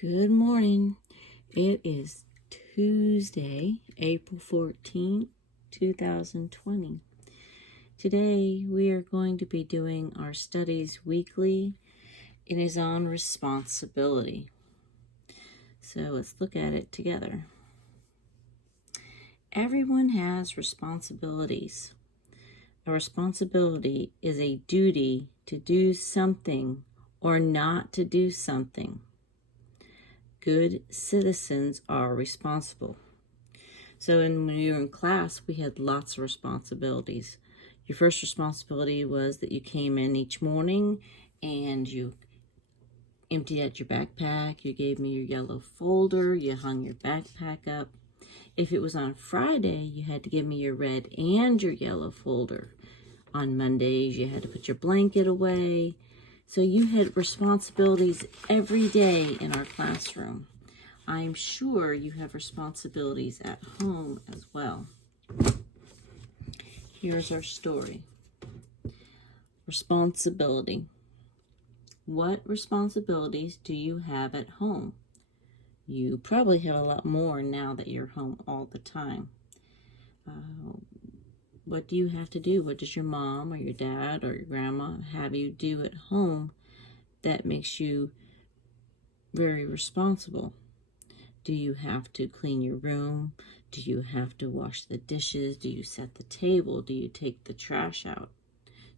Good morning. It is Tuesday, April 14th, 2020. Today we are going to be doing our studies weekly. It is on responsibility. So let's look at it together. Everyone has responsibilities. A responsibility is a duty to do something or not to do something. Good citizens are responsible. So when we were in class, we had lots of responsibilities. Your first responsibility was that you came in each morning and you emptied out your backpack. You gave me your yellow folder. You hung your backpack up. If it was on Friday, you had to give me your red and your yellow folder. On Mondays, you had to put your blanket away. So you had responsibilities every day in our classroom. I'm sure you have responsibilities at home as well. Here's our story. Responsibility. What responsibilities do you have at home? You probably have a lot more now that you're home all the time. What do you have to do? What does your mom or your dad or your grandma have you do at home that makes you very responsible? Do you have to clean your room? Do you have to wash the dishes? Do you set the table? Do you take the trash out?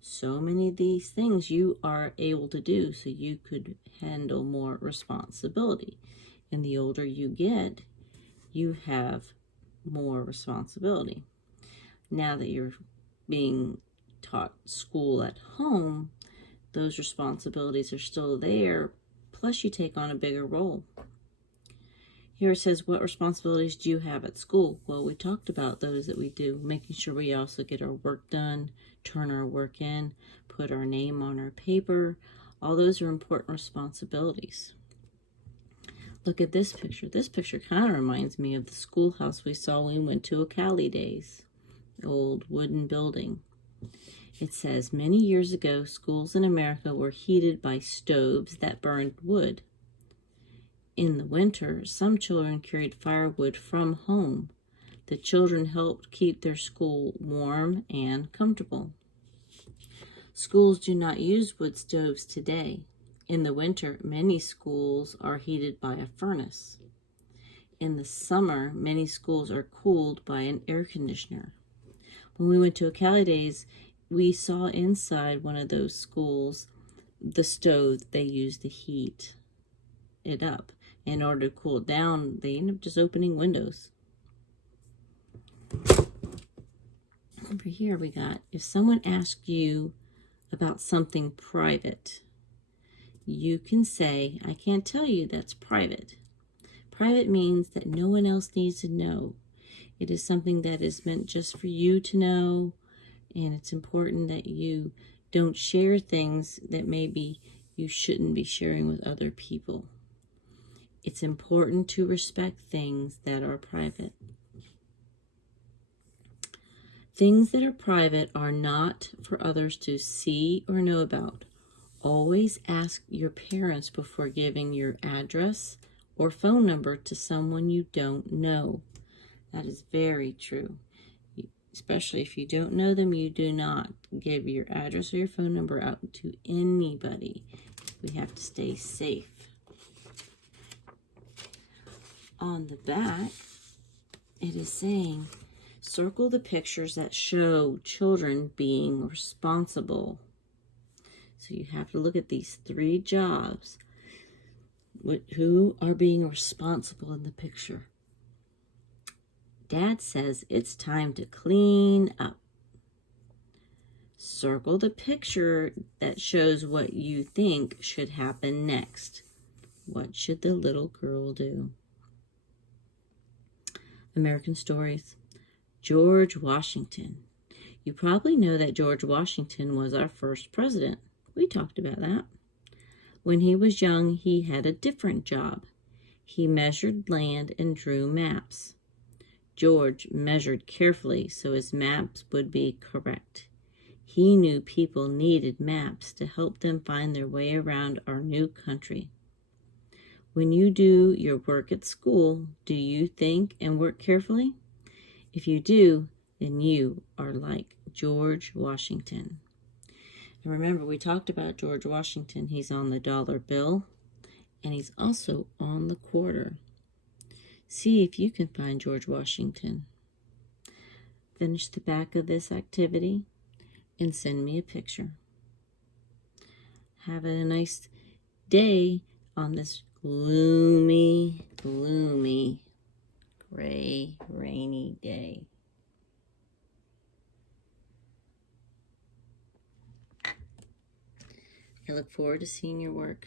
So many of these things you are able to do so you could handle more responsibility. And the older you get, you have more responsibility. Now that you're being taught school at home, those responsibilities are still there, plus you take on a bigger role. Here it says, what responsibilities do you have at school? Well, we talked about those that we do, making sure we also get our work done, turn our work in, put our name on our paper. All those are important responsibilities. Look at this picture. This picture kind of reminds me of the schoolhouse we saw when we went to Ocala days. Old wooden building. It says, many years ago, schools in America were heated by stoves that burned wood. In the winter, some children carried firewood from home. The children helped keep their school warm and comfortable. Schools do not use wood stoves today. In the winter, many schools are heated by a furnace. In the summer, many schools are cooled by an air conditioner. When we went to Ocala days, we saw inside one of those schools the stove they used to heat it up. In order to cool it down, they ended up just opening windows. Over here we got, if someone asks you about something private, you can say, I can't tell you, that's private. Private means that no one else needs to know. It is something that is meant just for you to know, and it's important that you don't share things that maybe you shouldn't be sharing with other people. It's important to respect things that are private. Things that are private are not for others to see or know about. Always ask your parents before giving your address or phone number to someone you don't know. That is very true. Especially if you don't know them, you do not give your address or your phone number out to anybody. We have to stay safe. On the back, it is saying, circle the pictures that show children being responsible. So you have to look at these 3 jobs. Who are being responsible in the picture? Dad says it's time to clean up. Circle the picture that shows what you think should happen next. What should the little girl do? American stories. George Washington. You probably know that George Washington was our first president. We talked about that. When he was young, he had a different job. He measured land and drew maps. George measured carefully so his maps would be correct. He knew people needed maps to help them find their way around our new country. When you do your work at school, do you think and work carefully? If you do, then you are like George Washington. And remember, we talked about George Washington. He's on the dollar bill, and he's also on the quarter. See if you can find George Washington. Finish the back of this activity and send me a picture. Have a nice day on this gloomy, gray, rainy day. I look forward to seeing your work.